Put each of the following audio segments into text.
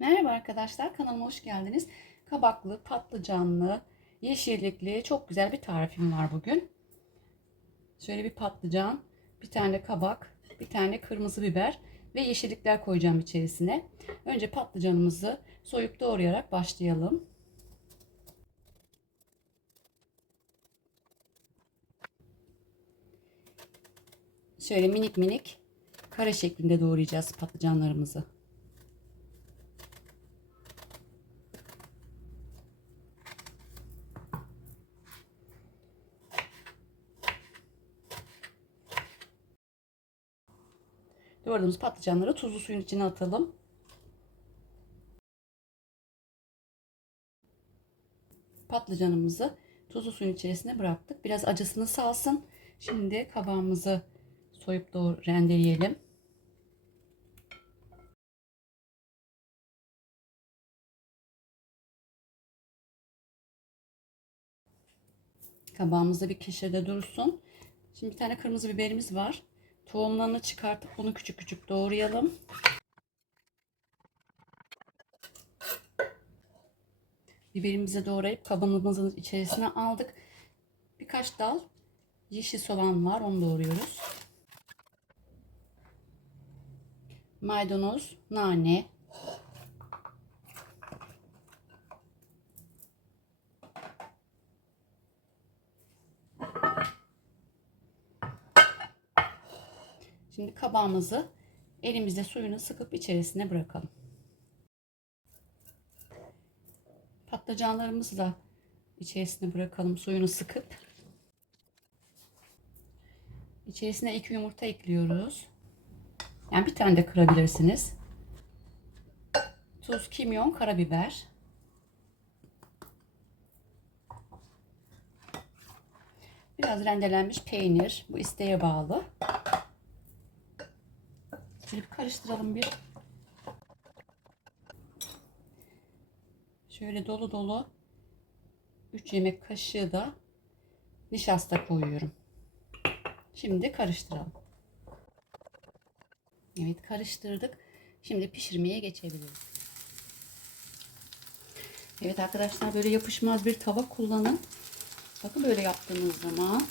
Merhaba arkadaşlar, kanalıma hoş geldiniz. Kabaklı, patlıcanlı, yeşillikli çok güzel bir tarifim var bugün. Şöyle bir patlıcan, bir tane kabak, bir tane kırmızı biber ve yeşillikler koyacağım içerisine. Önce patlıcanımızı soyup doğrayarak başlayalım. Şöyle minik minik kare şeklinde doğrayacağız patlıcanlarımızı. Doğradığımız patlıcanları tuzlu suyun içine atalım. Patlıcanımızı tuzlu suyun içerisine bıraktık. Biraz acısını salsın. Şimdi kabağımızı soyup doğru rendeleyelim. Kabağımız da bir köşede dursun. Şimdi bir tane kırmızı biberimiz var. Tohumlarını çıkartıp bunu küçük küçük doğrayalım. Biberimizi doğrayıp kabımızın içerisine aldık. Birkaç dal yeşil soğan var. Onu doğruyoruz. Maydanoz, nane, Şimdi kabağımızı elimizde suyunu sıkıp içerisine bırakalım. Patlıcanlarımızı da içerisine bırakalım suyunu sıkıp. İçerisine iki yumurta ekliyoruz. Yani bir tane de kırabilirsiniz. Tuz, kimyon, karabiber. Biraz rendelenmiş peynir. Bu isteğe bağlı. Şöyle bir karıştıralım bir. Şöyle dolu dolu 3 yemek kaşığı da nişasta koyuyorum. Şimdi karıştıralım. Evet karıştırdık. Şimdi pişirmeye geçebiliriz. Evet arkadaşlar böyle yapışmaz bir tava kullanın. Bakın böyle yaptığınız zaman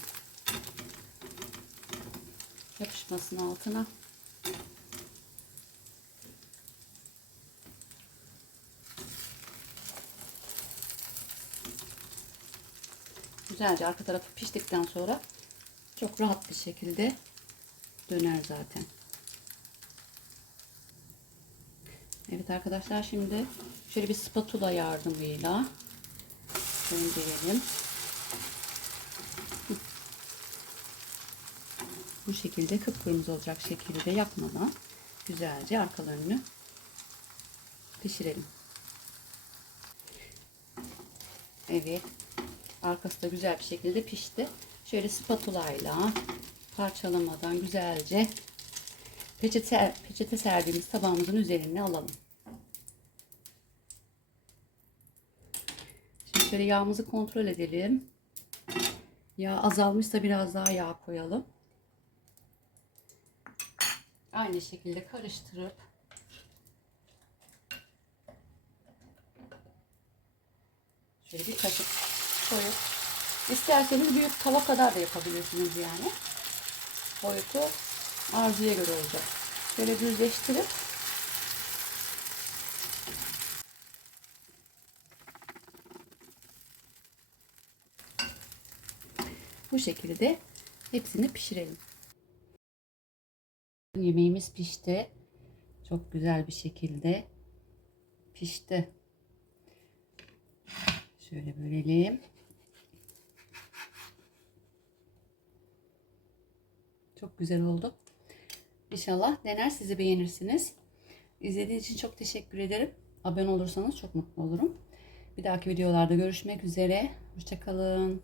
yapışmasın altına. Güzelce arka tarafı piştikten sonra çok rahat bir şekilde döner zaten. Evet arkadaşlar şimdi şöyle bir spatula yardımıyla döndürelim. Bu şekilde kıpkırmızı olacak şekilde yakmadan güzelce arkalarını pişirelim. Evet. Arkası da güzel bir şekilde pişti. Şöyle spatula ile parçalamadan güzelce peçete, peçete serdiğimiz tabağımızın üzerine alalım. Şimdi şöyle yağımızı kontrol edelim. Yağ azalmışsa biraz daha yağ koyalım. Aynı şekilde karıştırıp şöyle bir kaşık koyup isterseniz büyük tava kadar da yapabilirsiniz yani. Boyutu arzuya göre olacak. Şöyle düzleştirip bu şekilde hepsini pişirelim. Yemeğimiz pişti. Çok güzel bir şekilde pişti. Şöyle bölelim. Çok güzel oldu. İnşallah dener sizi beğenirsiniz. İzlediğiniz için çok teşekkür ederim. Abone olursanız çok mutlu olurum. Bir dahaki videolarda görüşmek üzere. Hoşçakalın.